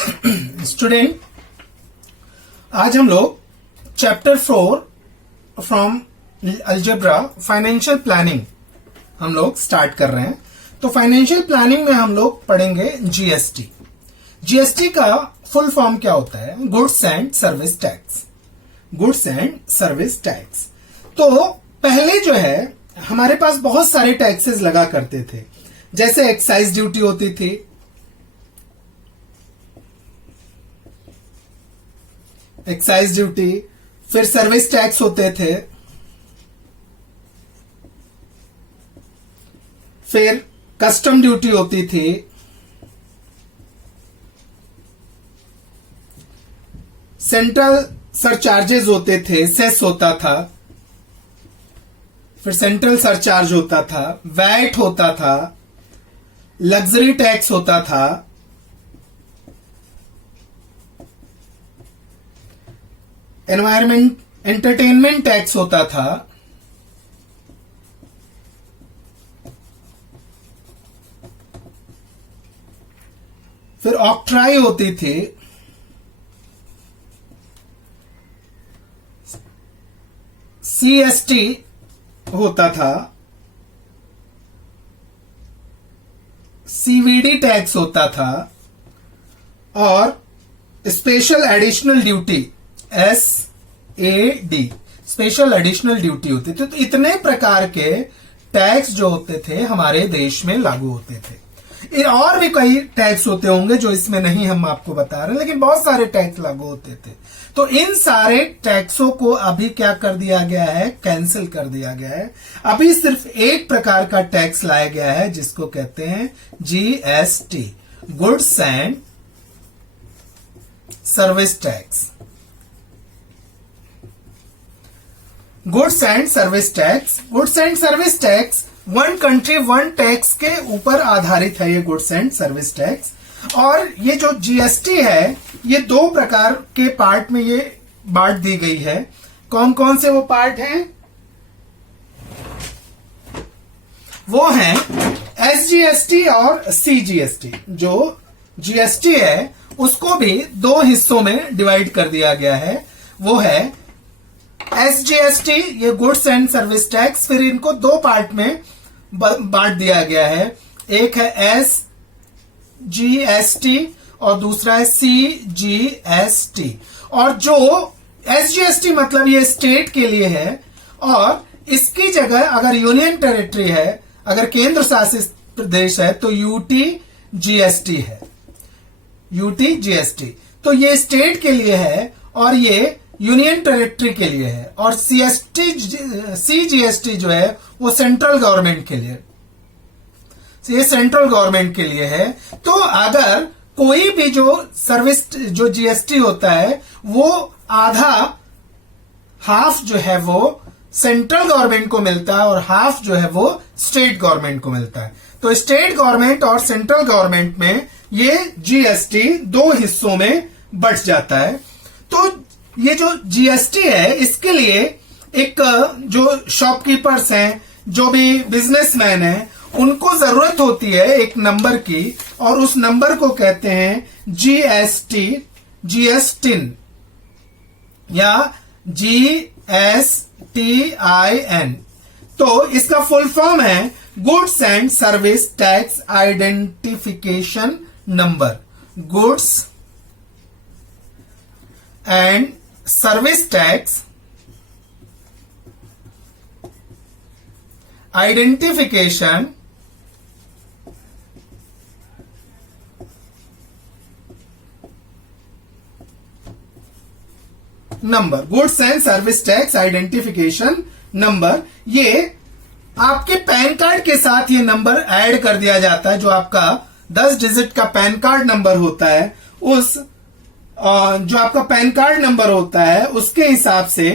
Student, आज हम लोग chapter 4 from algebra financial planning हम लोग स्टार्ट कर रहे हैं। तो फाइनेंशियल प्लानिंग में हम लोग पढ़ेंगे जीएसटी। जीएसटी का फुल फॉर्म क्या होता है? Goods and service tax. Goods and service tax. तो पहले जो है हमारे पास बहुत सारे टैक्सेस लगा करते थे, जैसे एक्साइज ड्यूटी होती थी, एक्साइज ड्यूटी, फिर सर्विस टैक्स होते थे, फिर कस्टम ड्यूटी होती थी, सेंट्रल सरचार्जेस होते थे, सेस होता था, फिर सेंट्रल सरचार्ज होता था, वैट होता था, लग्जरी टैक्स होता था, एनवायरमेंट एंटरटेनमेंट टैक्स होता था, फिर ऑक्ट्राई होती थी, सीएसटी होता था, सीवीडी टैक्स होता था, और special additional duty SAD special additional duty होती थी। तो इतने प्रकार के टैक्स जो होते थे हमारे देश में लागू होते थे। और भी कई टैक्स होते होंगे जो इसमें नहीं हम आपको बता रहे, लेकिन बहुत सारे टैक्स लागू होते थे। तो इन सारे टैक्सों को अभी क्या कर दिया गया है? कैंसिल कर दिया गया है। अभी सिर्फ एक प्रकार का टैक्स लाया गया है जिसको कहते हैं GST, goods and service tax. Goods and service tax, goods and service tax one country one tax के ऊपर आधारित है ये गुड्स एंड सर्विस टैक्स। और ये जो जीएसटी है ये दो प्रकार के पार्ट में ये बांट दी गई है। कौन कौन से वो पार्ट हैं? वो हैं SGST और CGST। जो जीएसटी है उसको भी दो हिस्सों में डिवाइड कर दिया गया है। वो है SGST, ये गुड्स एंड सर्विस टैक्स, फिर इनको दो पार्ट में बांट दिया गया है। एक है SGST और दूसरा है CGST। और जो SGST मतलब ये स्टेट के लिए है, और इसकी जगह अगर यूनियन टेरिटरी है, अगर केंद्र शासित प्रदेश है तो UTGST है। UTGST तो ये स्टेट के लिए है और ये यूनियन टेरिटरी के लिए है। और CGST जो है वो सेंट्रल गवर्नमेंट के लिए, ये सेंट्रल गवर्नमेंट के लिए है। तो अगर कोई भी जो सर्विस जो जीएसटी होता है वो आधा, हाफ जो है वो सेंट्रल गवर्नमेंट को मिलता है और हाफ जो है वो स्टेट गवर्नमेंट को मिलता है। तो स्टेट गवर्नमेंट और सेंट्रल गवर्नमेंट में ये जीएसटी दो हिस्सों में बंट जाता है। तो ये जो जीएसटी है इसके लिए एक जो शॉपकीपर्स हैं, जो भी बिजनेसमैन हैं, उनको जरूरत होती है एक नंबर की, और उस नंबर को कहते हैं GSTIN या GSTIN। तो इसका फुल फॉर्म है goods and service tax identification number. Goods and service tax identification number. Goods and service tax identification number, ये आपके पैन कार्ड के साथ ये नंबर ऐड कर दिया जाता है। जो आपका 10 डिजिट का पैन कार्ड नंबर होता है, उस जो आपका पैन कार्ड नंबर होता है उसके हिसाब से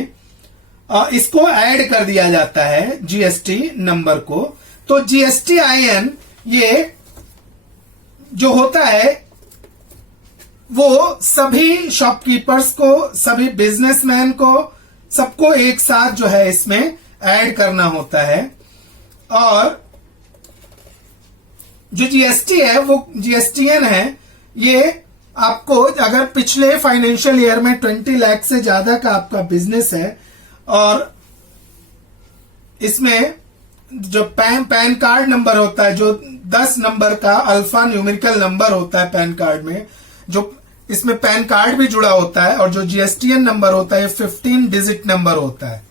इसको ऐड कर दिया जाता है जीएसटी नंबर को। तो GSTIN ये जो होता है वो सभी शॉपकीपर्स को, सभी बिजनेसमैन को, सबको एक साथ जो है इसमें ऐड करना होता है। और जो जीएसटी है वो GSTN है, ये आपको अगर पिछले फाइनेंशियल ईयर में 20 लाख से ज्यादा का आपका बिजनेस है और इसमें जो पैन कार्ड नंबर होता है, जो 10 नंबर का अल्फा न्यूमेरिकल नंबर होता है पैन कार्ड में, जो इसमें पैन कार्ड भी जुड़ा होता है, और जो जीएसटीएन नंबर होता है 15 डिजिट नंबर होता है।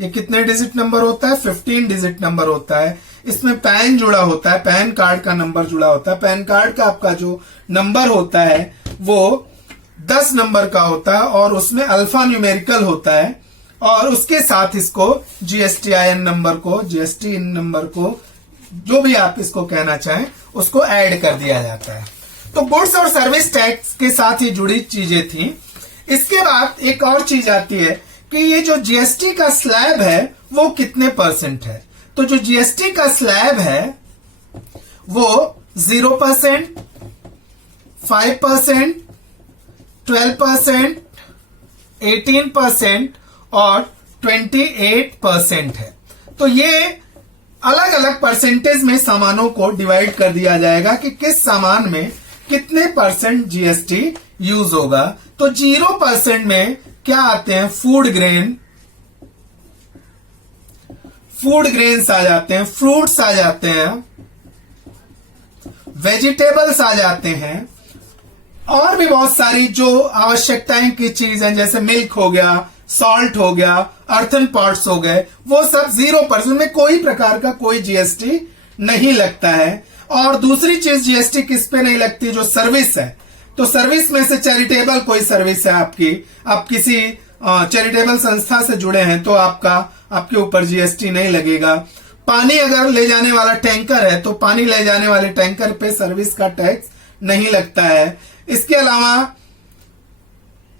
ये कितने डिजिट नंबर होता है? 15 डिजिट नंबर होता है। इसमें पैन जुड़ा होता है, पैन कार्ड का नंबर जुड़ा होता है। पैन कार्ड का आपका जो नंबर होता है वो 10 नंबर का होता है और उसमें अल्फा न्यूमेरिकल होता है, और उसके साथ इसको जीएसटीआईएन नंबर को, जीएसटी नंबर को, जो भी आप इसको कहना चाहें, उसको ऐड कर दिया जाता है। तो गुड्स और सर्विस टैक्स के साथ ही जुड़ी चीजें थी। इसके बाद एक और चीज आती है कि ये जो जीएसटी का स्लैब है वो कितने परसेंट है। तो जो जीएसटी का स्लैब है वो 0%, 5%, 12%, 18% और 28% है। तो ये अलग अलग परसेंटेज में सामानों को डिवाइड कर दिया जाएगा कि किस सामान में कितने परसेंट जीएसटी यूज होगा। तो 0% में क्या आते हैं? फूड ग्रेन्स आ जाते हैं, फ्रूट्स आ जाते हैं, वेजिटेबल्स आ जाते हैं, और भी बहुत सारी जो आवश्यकताएं की चीज है, जैसे मिल्क हो गया, सॉल्ट हो गया, अर्थन पॉट्स हो गए, वो सब 0% में कोई प्रकार का कोई जीएसटी नहीं लगता है। और दूसरी चीज जीएसटी किस पे नहीं लगती? जो सर्विस है। तो सर्विस में से चैरिटेबल कोई सर्विस है आपकी, आप किसी चैरिटेबल संस्था से जुड़े हैं तो आपके ऊपर जीएसटी नहीं लगेगा। पानी अगर ले जाने वाला टैंकर है तो पानी ले जाने वाले टैंकर पे सर्विस का टैक्स नहीं लगता है। इसके अलावा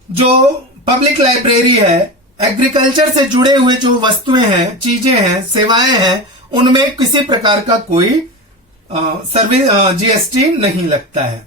जो पब्लिक लाइब्रेरी है, एग्रीकल्चर से जुड़े हुए जो वस्तुएं हैं, चीजें हैं, सेवाएं हैं, उनमें किसी प्रकार का कोई सर्विस जीएसटी नहीं लगता है।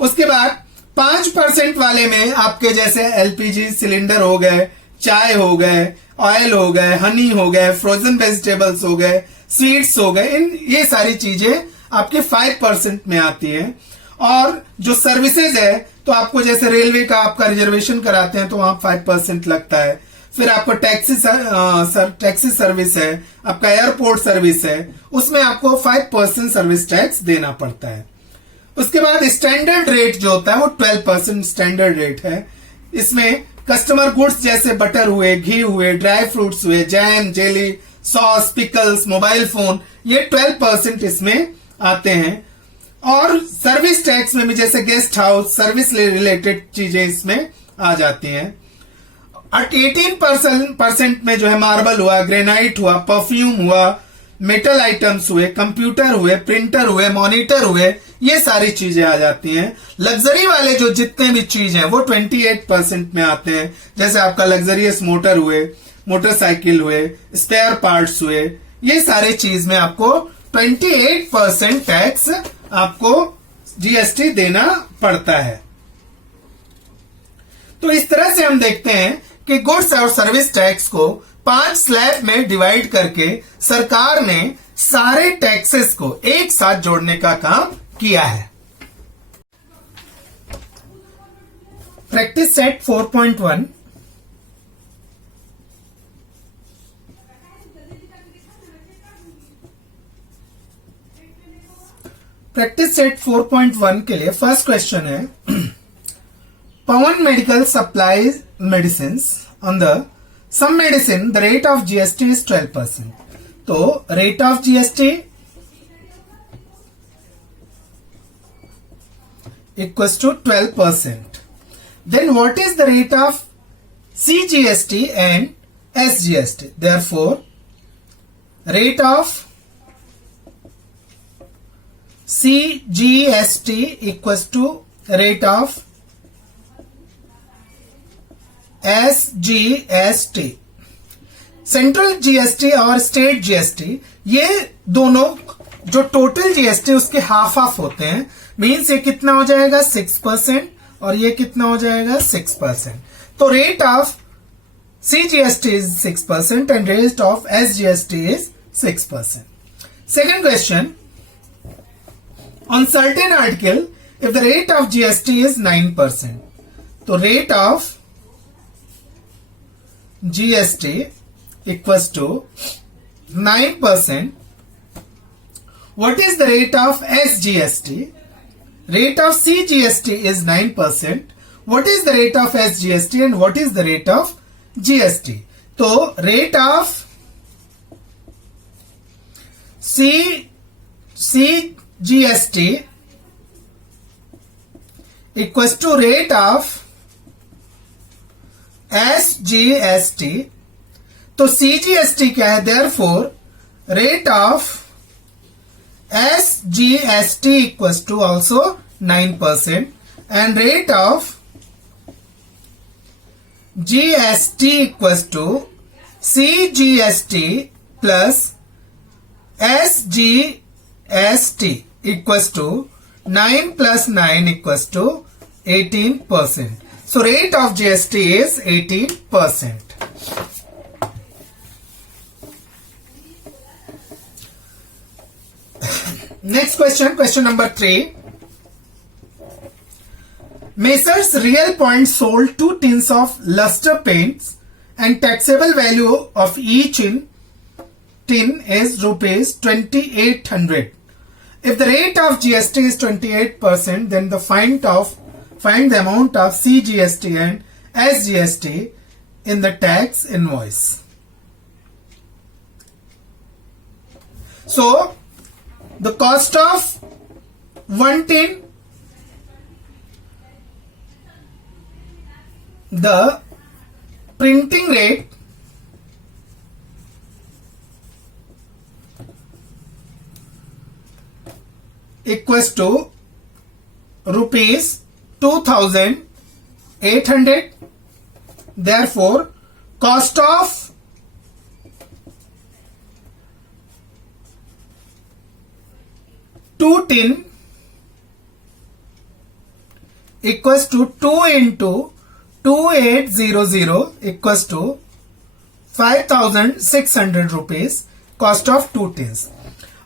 उसके बाद 5% वाले में आपके जैसे एलपीजी सिलेंडर हो गए, चाय हो गए, ऑयल हो गए, हनी हो गए, फ्रोजन वेजिटेबल्स हो गए, सीड्स हो गए, ये सारी चीजें आपके 5% में आती है। और जो सर्विसेज है तो आपको जैसे रेलवे का आपका रिजर्वेशन कराते हैं तो वहां 5% लगता है। फिर आपको टैक्सी सर्विस है, आपका एयरपोर्ट सर्विस है, उसमें आपको 5% सर्विस टैक्स देना पड़ता है। उसके बाद स्टैंडर्ड रेट जो होता है वो 12% स्टैंडर्ड रेट है। इसमें कस्टमर गुड्स जैसे बटर हुए, घी हुए, ड्राई फ्रूट्स हुए, jam, jelly, sauce, pickles, mobile phone, ये 12% इसमें आते हैं। और सर्विस टैक्स में भी जैसे गेस्ट हाउस, सर्विस रिलेटेड चीजें इसमें आ जाती हैं। 18% में जो है मार्बल हुआ, ग्रेनाइट हुआ, परफ्यूम हुआ, मेटल आइटम्स हुए, कंप्यूटर हुए, प्रिंटर हुए, मॉनिटर हुए, ये सारी चीजें आ जाती हैं। लग्जरी वाले जो जितने भी चीज हैं वो 28% में आते हैं, जैसे आपका लग्जरियस मोटर हुए, मोटरसाइकिल हुए, स्पेयर पार्ट्स हुए, ये सारी चीज में आपको 28% टैक्स आपको जीएसटी देना पड़ता है। तो इस तरह से हम देखते हैं कि गुड्स और सर्विस टैक्स को 5 स्लैब में डिवाइड करके सरकार ने सारे टैक्सेस को एक साथ जोड़ने का काम किया है। प्रैक्टिस सेट 4.1 प्रैक्टिस सेट 4.1 के लिए फर्स्ट क्वेश्चन है Pawan Medical supplies medicines on the some medicine the rate of GST is 12%. तो rate of GST equals to 12%. Then what is the rate of CGST and SGST? Therefore, rate of CGST equals to rate of SGST। Central GST और state GST, ये दोनों जो total GST उसके half half होते हैं। Means ये कितना हो जाएगा 6% और ये कितना हो जाएगा 6%। तो rate of CGST is 6% and rate of SGST is 6%. Second question, on certain article if the rate of GST is 9%. तो rate of GST equals to 9%. What is the rate of SGST? Rate of CGST is 9%. What is the rate of SGST and what is the rate of GST? तो rate of CGST equals to rate of SGST. तो CGST क्या है? Therefore, rate of SGST equals to also 9% and rate of GST equals to CGST plus SGST equals to 9 plus 9 equals to 18%. So rate of GST is 18%. Next question, question number 3. Messrs Real Point sold 2 tins of luster paints and taxable value of each tin is rupees 2800. If the rate of GST is 28%, then find the amount of CGST and SGST in the tax invoice. So the cost of 1 tin, the printing rate, equals to rupees 2800. Therefore, cost of two tin equals to 2 into 2800 equals to 5600 rupees cost of 2 tins.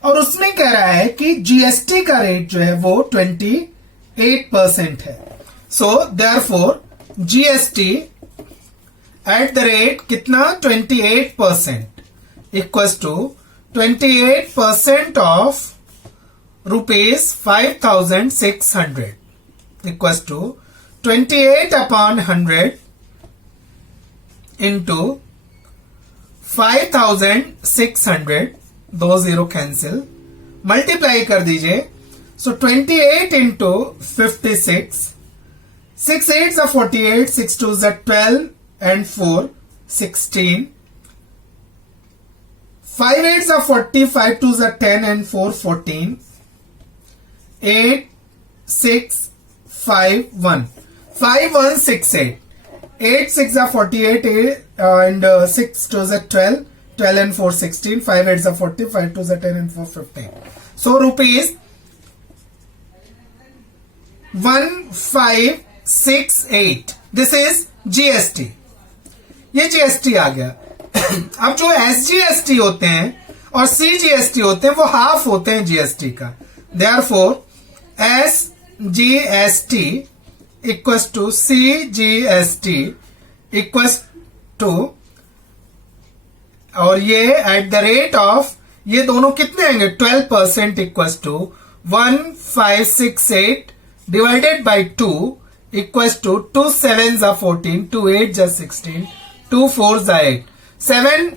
और उसमें कह रहा है कि GST का rate जो है वो 28% है. So therefore GST at the rate कितना 28% equals to 28% of ₹5,600 equals to 28 upon 100 into 5,600. 2 0 cancel, multiply कर दीजिए. सो 28 into 56, 6 8 48, 6 2 12 and 4 16, 5 8 40, 5 2 10 and 4 14, 8 6 5 1 5 1 6 8, 8 6 48 and 6 2 12, 12 and 4 16, 5 8 40, 5 2 10 and 4 15. So rupees 1568. This is GST. ये GST आ गया. अब जो SGST होते हैं और CGST होते हैं वो हाफ होते हैं GST का. Therefore SGST equals to CGST equals to, और ये एट द रेट ऑफ, ये दोनों कितने आएंगे 12% equals to 1568 divided by 2 equals to 2 7 14, 2 8 16, 2 4 8, 7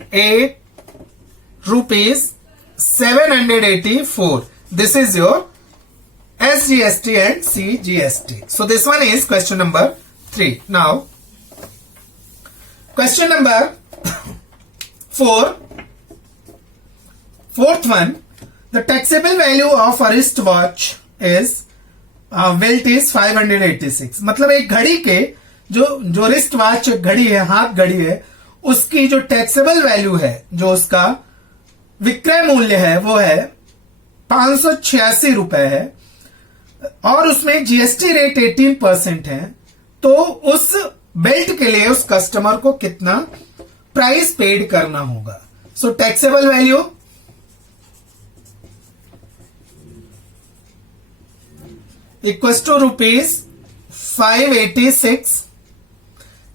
rupees 784. This is your SGST and CGST. So this one is question number 3. Now question number 4. Fourth one, the taxable value of a wristwatch is weight is 586. मतलब एक घड़ी के जो wrist watch घड़ी है, हाथ घड़ी है, उसकी जो टैक्सेबल वैल्यू है, जो उसका विक्रय मूल्य है वो है 586 रुपए है और उसमें जीएसटी रेट 18% है. तो उस बेल्ट के लिए उस कस्टमर को कितना प्राइस पेड करना होगा. So taxable value equals to rupees 586,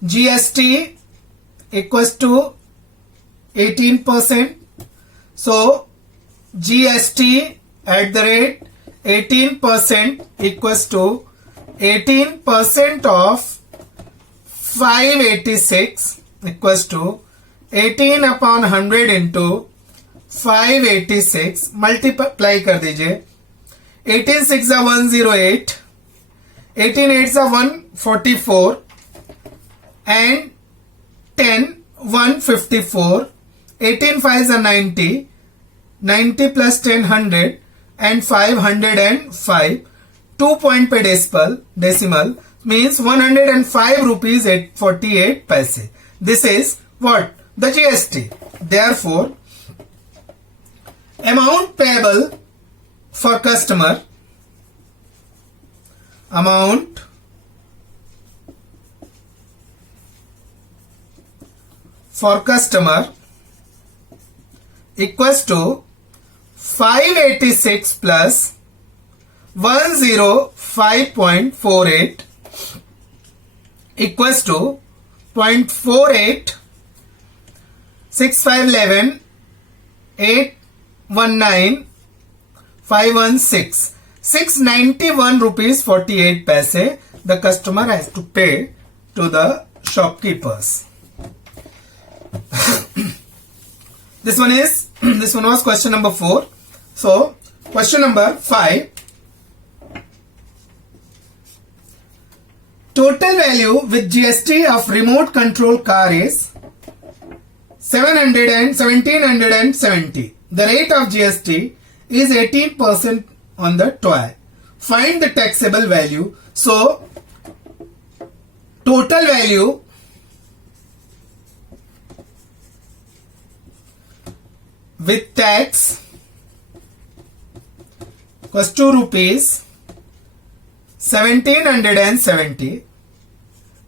GST equals to 18%. So GST at the rate 18% equals to 18% of 586 equals to 18 upon 100 into 586 multiply कर दीजिए. 18 6 108, 18 8 144 and 10 154, 18 5 90, 90 plus 10 100 and 505. 2 point per decimal means 105 rupees 48 paise. This is what? The GST. Therefore, amount payable for customer, amount for customer equals to 586 plus 105.48 equals to 0.48, 6511, 819, 516, 691 rupees 48 paise the customer has to pay to the shopkeepers. This one was question number 4. So question number 5. Total value with GST of remote control car is 1770. The rate of GST is 18% on the toy. Find the taxable value. So total value with tax equals to rupees 1770.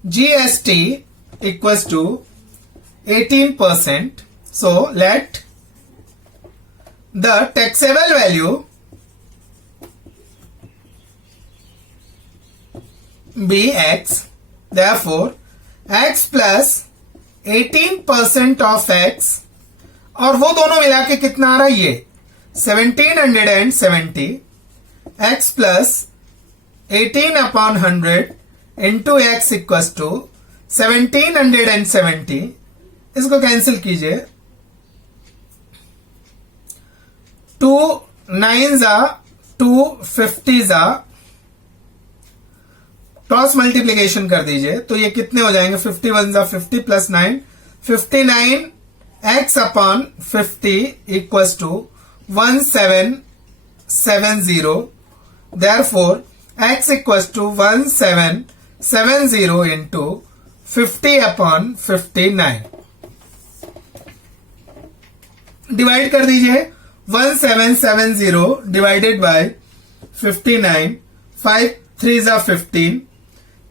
GST equals to 18%. So let the taxable value be X. Therefore, X plus 18% of X, और वो दोनों मिला के कितना आ रहा है? ये 1770 X plus 18 upon 100 into X equals to 1770. इसको कैंसिल कीजिए. 2 9s are 250s are, cross multiplication कर दीजिए तो ये कितने हो जाएंगे? 51 are 50 plus 9, 59 X upon 50 equals to 1770. Therefore, X equals to 1770 into 50 upon 59. Divide कर दीजिए. 1770 divided by 59. 5 3s are 15.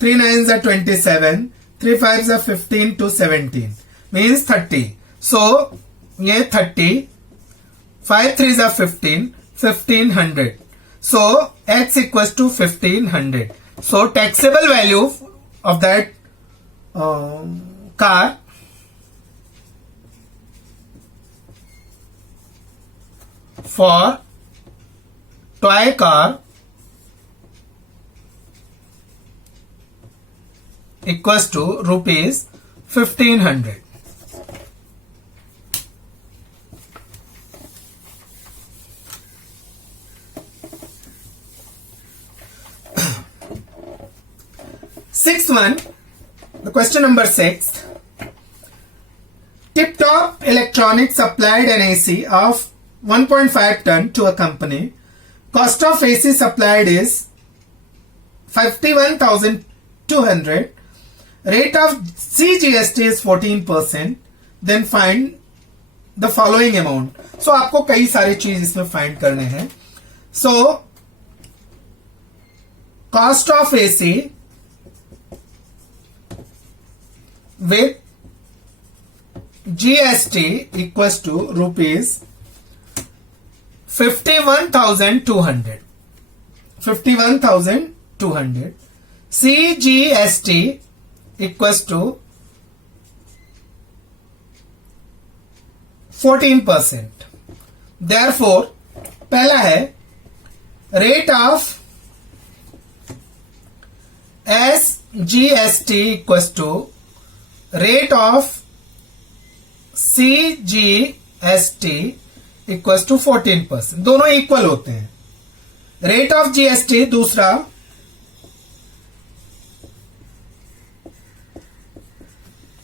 3 9s are 27. 3 5s are 15 to 17 means 30. So ये 30. 5 3s are 15. 1500. So X equals to 1500. So taxable value of that car for toy car equals to rupees 1500. Sixth one, the question number 6. Tip Top Electronics supplied an AC of 1.5 ton to a company. Cost of AC supplied is 51,200. Rate of CGST is 14%. Then find the following amount. So आपको कई सारे चीज इसमें find करने हैं. So cost of AC with GST equals to rupees 51,200. 51,200. 200. CGST equals to 14%. Therefore, पहला है rate of SGST equals to rate of CGST equals to 14%. दोनों इक्वल होते हैं. रेट ऑफ जीएसटी दूसरा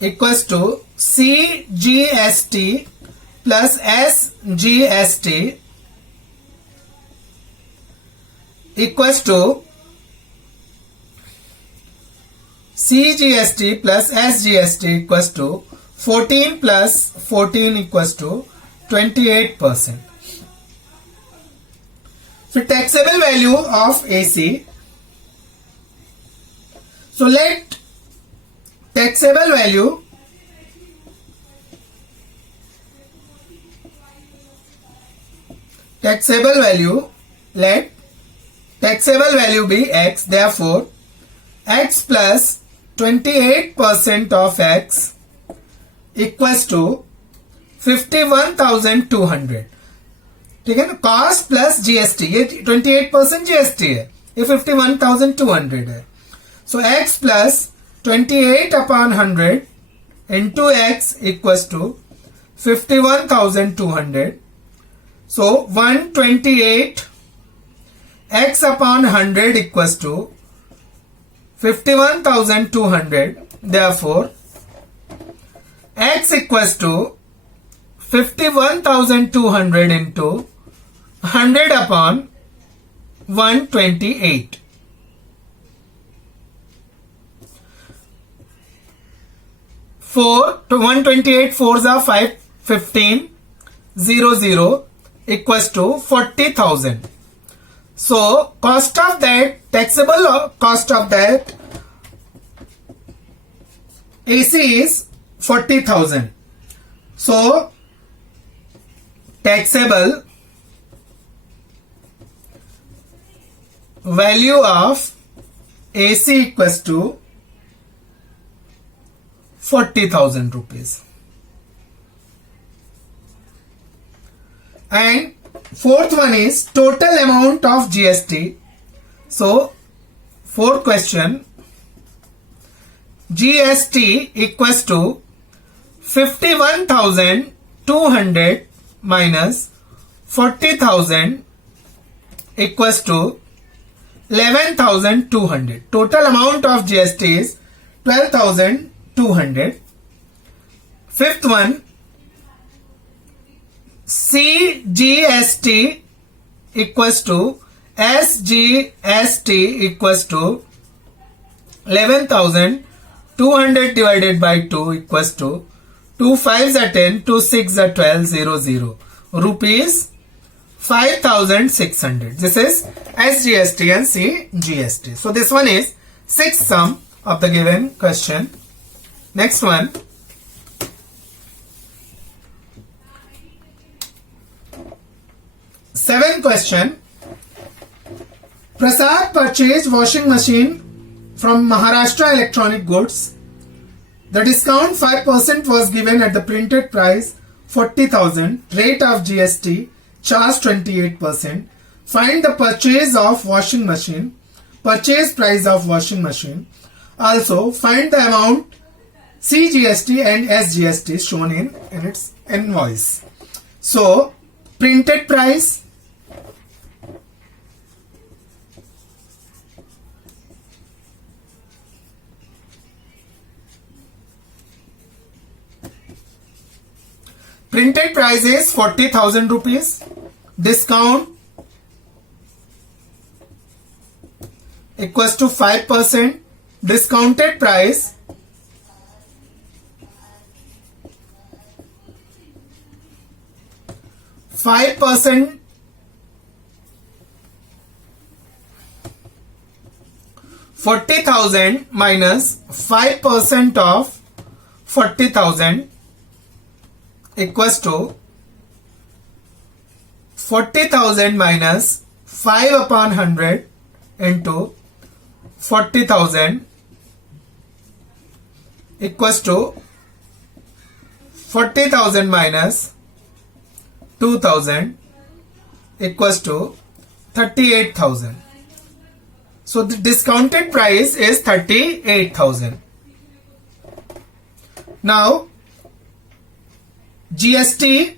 equals to CGST plus SGST equals to CGST plus SGST equals to 14 plus 14 equals to 28%. So taxable value of AC. So let taxable value let taxable value be X. Therefore, X plus 28% of X equals to 51,200. ठीक है ना. Cost plus GST, ये 28% GST है, ये 51,200 है. So x plus 28 upon 100 into x equals to 51,200. So 128 x upon 100 equals to 51,200. Therefore, x equals to 51,200 into 100 upon 128. Four 128 fours are 5, 15, 00 equals to 40,000. So cost of that, taxable cost of that AC is 40,000. So taxable value of AC equals to 40,000 rupees. And fourth one is total amount of GST. So, fourth question, GST equals to 51,200 minus 40,000 equals to 11,200. Total amount of GST is 12,200. Fifth one, CGST equals to SGST equals to 11,200 divided by 2 equals to 2 5s are 10, 2 6s are 12, 00 rupees 5,600. This is SGST and CGST. So this one is sixth sum of the given question. Next one. Seventh question. Prasad purchased washing machine from Maharashtra Electronic Goods. The discount 5% was given at the printed price 40,000. Rate of GST charged 28%. Find the purchase of washing machine. Purchase price of washing machine. Also find the amount CGST and SGST shown in its invoice. So printed price, printed price is 40,000 rupees. Discount equals to 5%. Discounted price %, 40,000 minus 5% of 40,000 equals to 40,000 minus 5 upon 100 into 40,000 equals to 40,000 minus 2,000 equals to 38,000. So the discounted price is 38,000. Now GST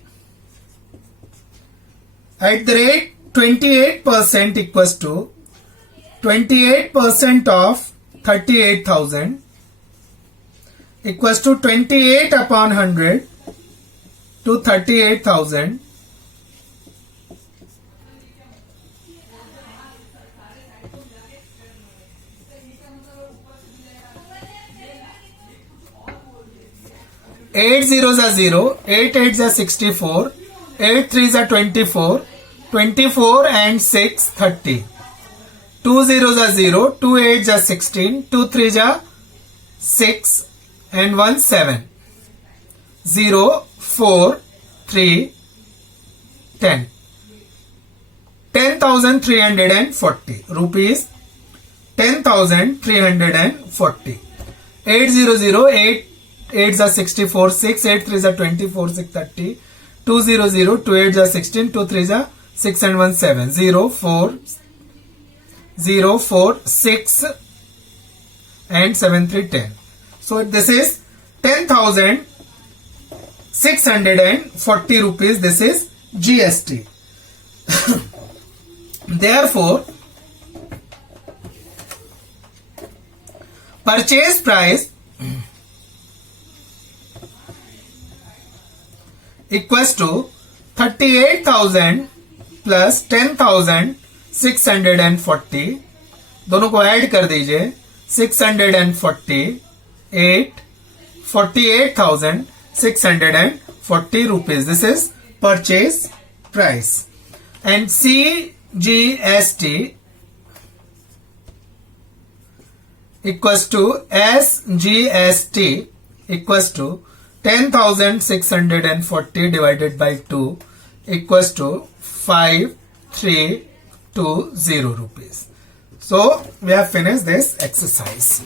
at the rate 28% equals to 28% of 38,000 equals to 28 upon 100 to 38,000 8 zeros are 0, 8 eights are 64, 8 threes are 24, 24 and 6 30. 2 zeros are 0, 2 eights are 16, 2 threes are 6 and 1 7. 0, 4, 3, 10. 10,340 rupees. 10,340. 800, 8 8s are 64, 6 8 3s are 24, 6 30. 200, 2 8s are 16, 2 3s are 6 and 1 7. 0, 4, 0, 4, 6 and 7 3 10. So this is 10,640 rupees. This is GST. Therefore, purchase price equals to 38,000 plus 10,640. दोनों को add कर दीजिए. 648 48,640 rupees. This is purchase price. And CGST equals to SGST equals to 10,640 divided by 2 equals to 5320 rupees. So we have finished this exercise.